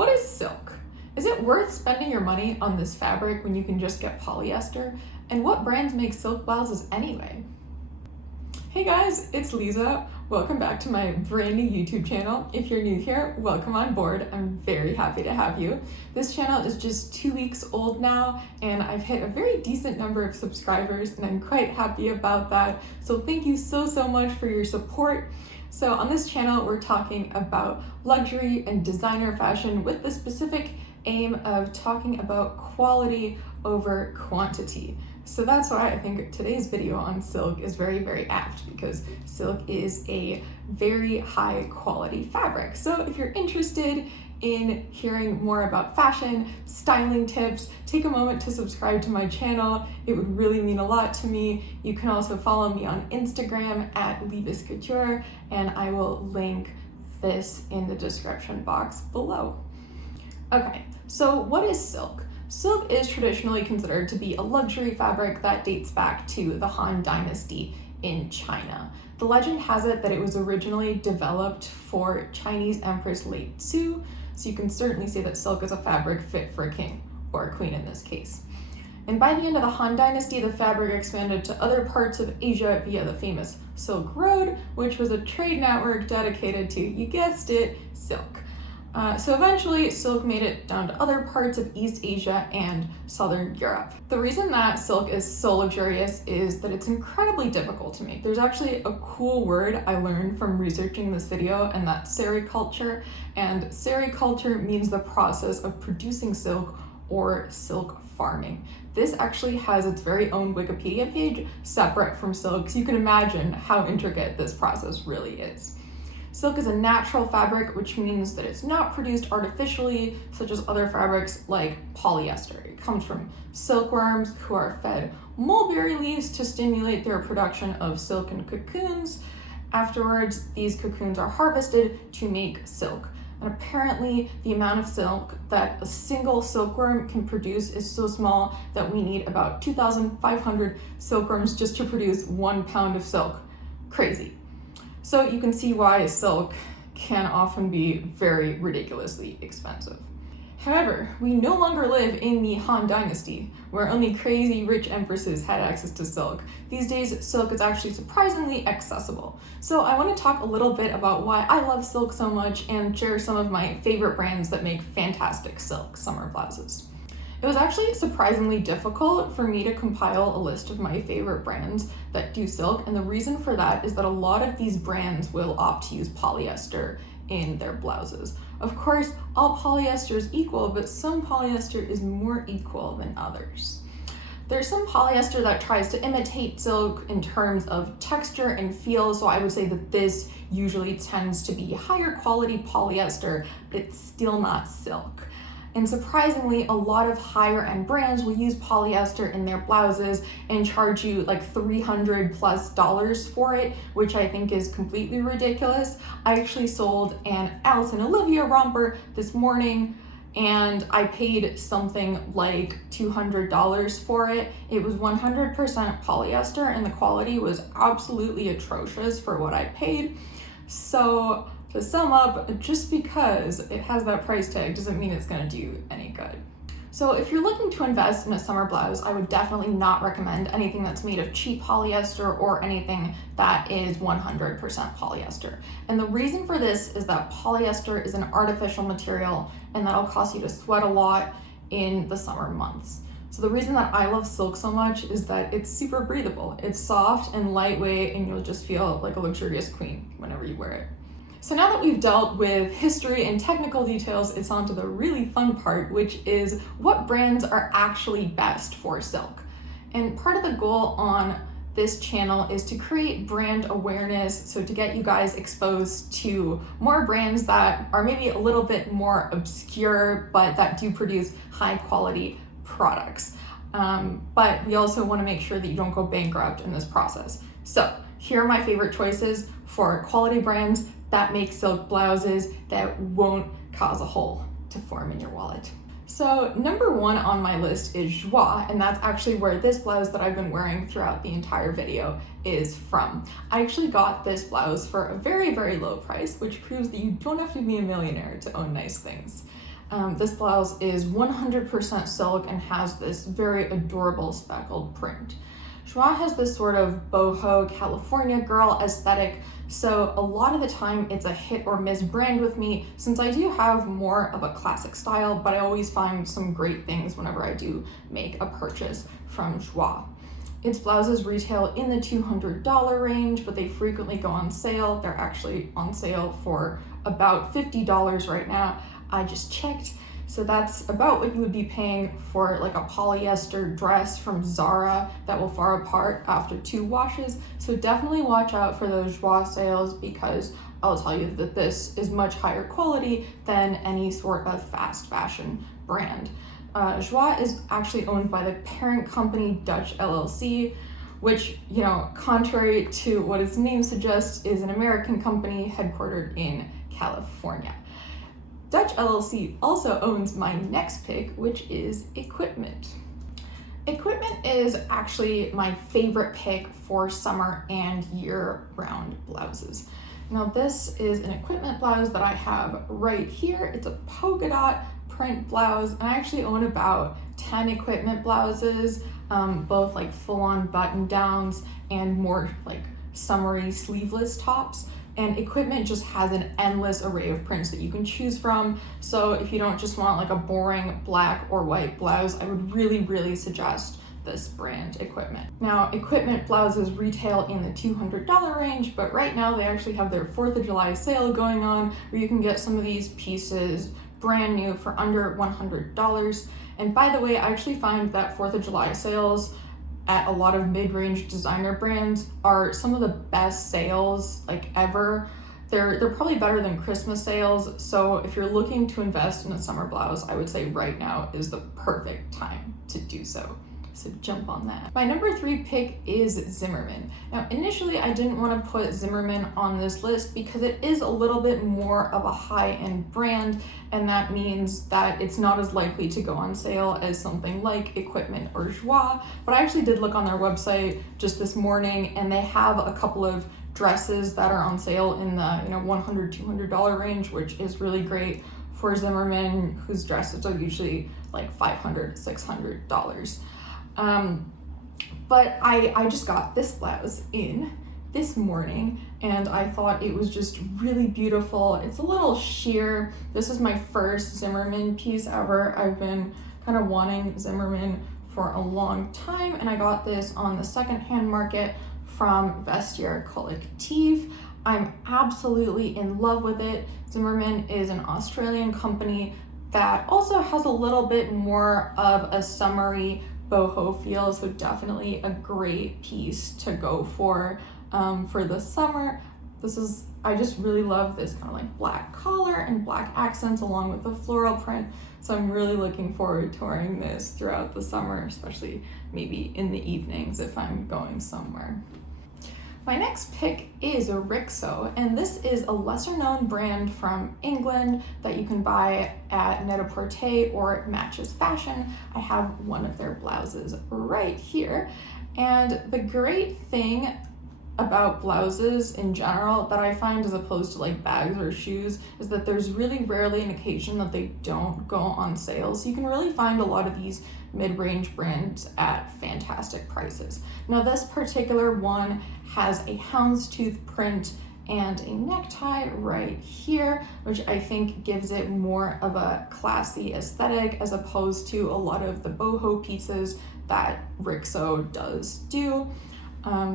What is silk? Is it worth spending your money on this fabric when you can just get polyester? And what brands make silk blouses anyway? Hey guys, it's Lisa. Welcome back to my brand new YouTube channel. If you're new here, welcome on board. I'm very happy to have you. This channel is just 2 weeks old now, and I've hit a very decent number of subscribers, and I'm quite happy about that. So thank you so much for your support. So on this channel, we're talking about luxury and designer fashion with the specific aim of talking about quality over quantity. So that's why I think today's video on silk is very apt, because silk is a very high quality fabric. So if you're interested in hearing more about fashion, styling tips, take a moment to subscribe to my channel. It would really mean a lot to me. You can also follow me on Instagram at @LibisCouture, and I will link this in the description box below. Okay, so what is silk? Silk is traditionally considered to be a luxury fabric that dates back to the Han Dynasty in China. The legend has it that it was originally developed for Chinese Empress Late Tzu, so you can certainly say that silk is a fabric fit for a king, or a queen in this case. And by the end of the Han Dynasty, the fabric expanded to other parts of Asia via the famous Silk Road, which was a trade network dedicated to, you guessed it, silk. So eventually, silk made it down to other parts of East Asia and Southern Europe. The reason that silk is so luxurious is that it's incredibly difficult to make. There's actually a cool word I learned from researching this video, and that's sericulture. And sericulture means the process of producing silk or silk farming. This actually has its very own Wikipedia page separate from silk, so you can imagine how intricate this process really is. Silk is a natural fabric, which means that it's not produced artificially, such as other fabrics like polyester. It comes from silkworms who are fed mulberry leaves to stimulate their production of silken cocoons. Afterwards, these cocoons are harvested to make silk. And apparently, the amount of silk that a single silkworm can produce is so small that we need about 2,500 silkworms just to produce 1 pound of silk. Crazy. So you can see why silk can often be very ridiculously expensive. However, we no longer live in the Han Dynasty, where only crazy rich empresses had access to silk. These days, silk is actually surprisingly accessible. So I want to talk a little bit about why I love silk so much and share some of my favorite brands that make fantastic silk summer blouses. It was actually surprisingly difficult for me to compile a list of my favorite brands that do silk, and the reason for that is that a lot of these brands will opt to use polyester in their blouses. Of course, all polyester is equal, but some polyester is more equal than others. There's some polyester that tries to imitate silk in terms of texture and feel, so I would say that this usually tends to be higher quality polyester, but it's still not silk. And surprisingly, a lot of higher end brands will use polyester in their blouses and charge you like $300+ for it, which I think is completely ridiculous. I actually sold an Alice and Olivia romper this morning, and I paid something like $200 for it. It was 100% polyester, and the quality was absolutely atrocious for what I paid. So to sum up, just because it has that price tag doesn't mean it's gonna do any good. So if you're looking to invest in a summer blouse, I would definitely not recommend anything that's made of cheap polyester or anything that is 100% polyester. And the reason for this is that polyester is an artificial material, and that'll cause you to sweat a lot in the summer months. So the reason that I love silk so much is that it's super breathable. It's soft and lightweight, and you'll just feel like a luxurious queen whenever you wear it. So now that we've dealt with history and technical details, it's on to the really fun part, which is what brands are actually best for silk. And part of the goal on this channel is to create brand awareness, so to get you guys exposed to more brands that are maybe a little bit more obscure, but that do produce high quality products. But we also want to make sure that you don't go bankrupt in this process. So here are my favorite choices for quality brands that make silk blouses that won't cause a hole to form in your wallet. So number 1 on my list is Joie, and that's actually where this blouse that I've been wearing throughout the entire video is from. I actually got this blouse for a very low price, which proves that you don't have to be a millionaire to own nice things. This blouse is 100% silk and has this very adorable speckled print. Joie has this sort of boho California girl aesthetic, so a lot of the time it's a hit or miss brand with me, since I do have more of a classic style, but I always find some great things whenever I do make a purchase from Joie. Its blouses retail in the $200 range, but they frequently go on sale. They're actually on sale for about $50 right now. I just checked. So that's about what you would be paying for like a polyester dress from Zara that will fall apart after 2 washes. So definitely watch out for those Joie sales, because I'll tell you that this is much higher quality than any sort of fast fashion brand. Joie is actually owned by the parent company Dutch LLC, which, you know, contrary to what its name suggests, is an American company headquartered in California. Dutch LLC also owns my next pick, which is Equipment. Equipment is actually my favorite pick for summer and year-round blouses. Now this is an Equipment blouse that I have right here. It's a polka dot print blouse, and I actually own about 10 Equipment blouses, both like full-on button downs and more like summery sleeveless tops. And Equipment just has an endless array of prints that you can choose from. So if you don't just want like a boring black or white blouse, I would really suggest this brand, Equipment. Now, Equipment blouses retail in the $200 range, but right now they actually have their 4th of July sale going on, where you can get some of these pieces brand new for under $100. And by the way, I actually find that 4th of July sales at a lot of mid-range designer brands are some of the best sales like ever. They're probably better than Christmas sales. So if you're looking to invest in a summer blouse, I would say right now is the perfect time to do so. So jump on that. My number 3 pick is Zimmerman. Now, initially I didn't want to put Zimmerman on this list because it is a little bit more of a high-end brand, and that means that it's not as likely to go on sale as something like Equipment or Joie. But I actually did look on their website just this morning, and they have a couple of dresses that are on sale in the $100, $200 range, which is really great for Zimmerman, whose dresses are usually like $500, $600. But I just got this blouse in this morning, and I thought it was just really beautiful. It's a little sheer. This is my first Zimmerman piece ever. I've been kind of wanting Zimmerman for a long time, and I got this on the secondhand market from Vestiaire Collective. I'm absolutely in love with it. Zimmerman is an Australian company that also has a little bit more of a summery boho feel, so definitely a great piece to go for the summer. I just really love this kind of like black collar and black accents along with the floral print, so I'm really looking forward to wearing this throughout the summer, especially maybe in the evenings if I'm going somewhere. My next pick is a rixxo, and this is a lesser known brand from England that you can buy at Net-a-Porter or at Matches Fashion. I have one of their blouses right here, and the great thing about blouses in general that I find, as opposed to like bags or shoes, is that there's really rarely an occasion that they don't go on sale. So you can really find a lot of these mid-range brands at fantastic prices. Now this particular one has a houndstooth print and a necktie right here, which I think gives it more of a classy aesthetic as opposed to a lot of the boho pieces that rixxo does do.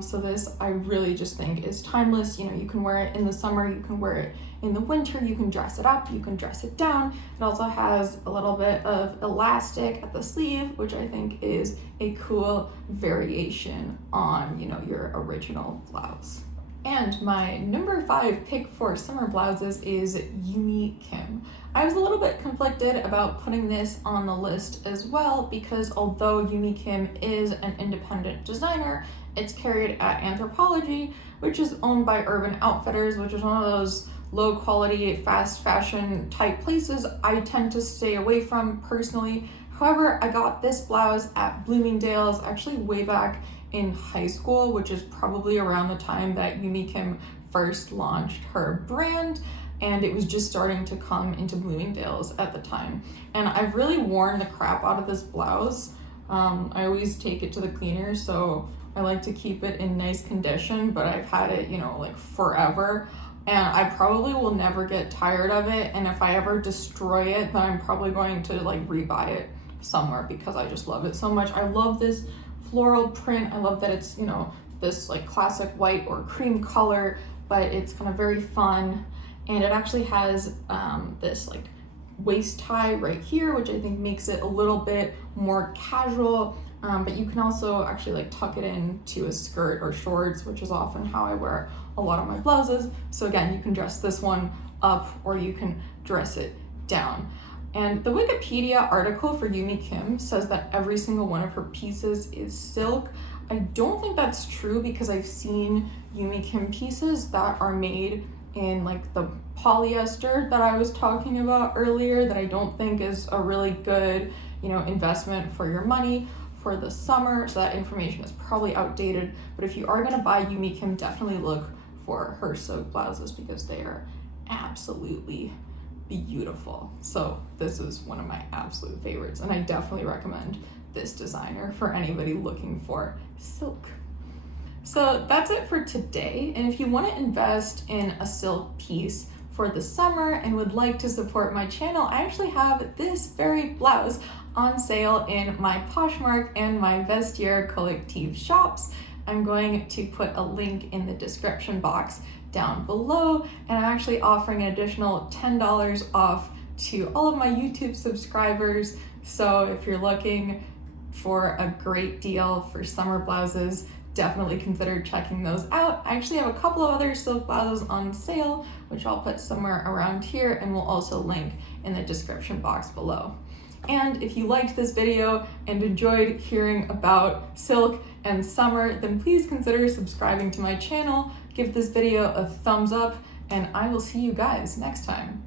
So this I really just think is timeless. You know, you can wear it in the summer, you can wear it in the winter, you can dress it up, you can dress it down. It also has a little bit of elastic at the sleeve, which I think is a cool variation on, your original blouse. And my number 5 pick for summer blouses is Yumi Kim. I was a little bit conflicted about putting this on the list as well, because although Yumi Kim is an independent designer, it's carried at Anthropologie, which is owned by Urban Outfitters, which is one of those low quality, fast fashion type places I tend to stay away from personally. However, I got this blouse at Bloomingdale's actually way back in high school, which is probably around the time that Yumi Kim first launched her brand. and it was just starting to come into Bloomingdale's at the time. And I've really worn the crap out of this blouse. I always take it to the cleaner, so I like to keep it in nice condition, but I've had it, you know, like forever. And I probably will never get tired of it. And if I ever destroy it, then I'm probably going to like rebuy it somewhere because I just love it so much. I love this floral print. I love that it's, you know, this like classic white or cream color, but it's kind of very fun. And it actually has this like waist tie right here, which I think makes it a little bit more casual. But you can also actually like tuck it into a skirt or shorts, which is often how I wear a lot of my blouses. So again, you can dress this one up or you can dress it down. And the Wikipedia article for Yumi Kim says that every single one of her pieces is silk. I don't think that's true because I've seen Yumi Kim pieces that are made in like the polyester that I was talking about earlier that I don't think is a really good, you know, investment for your money for the summer. So that information is probably outdated. But if you are gonna buy Yumi Kim, definitely look for her silk blouses because they are absolutely beautiful. So this is one of my absolute favorites, and I definitely recommend this designer for anybody looking for silk. So that's it for today. And if you want to invest in a silk piece for the summer and would like to support my channel, I actually have this very blouse on sale in my Poshmark and my Vestiaire Collective shops. I'm going to put a link in the description box down below, and I'm actually offering an additional $10 off to all of my YouTube subscribers. So if you're looking for a great deal for summer blouses, definitely consider checking those out. I actually have a couple of other silk blouses on sale, which I'll put somewhere around here and will also link in the description box below. And if you liked this video and enjoyed hearing about silk and summer, then please consider subscribing to my channel, give this video a thumbs up, and I will see you guys next time.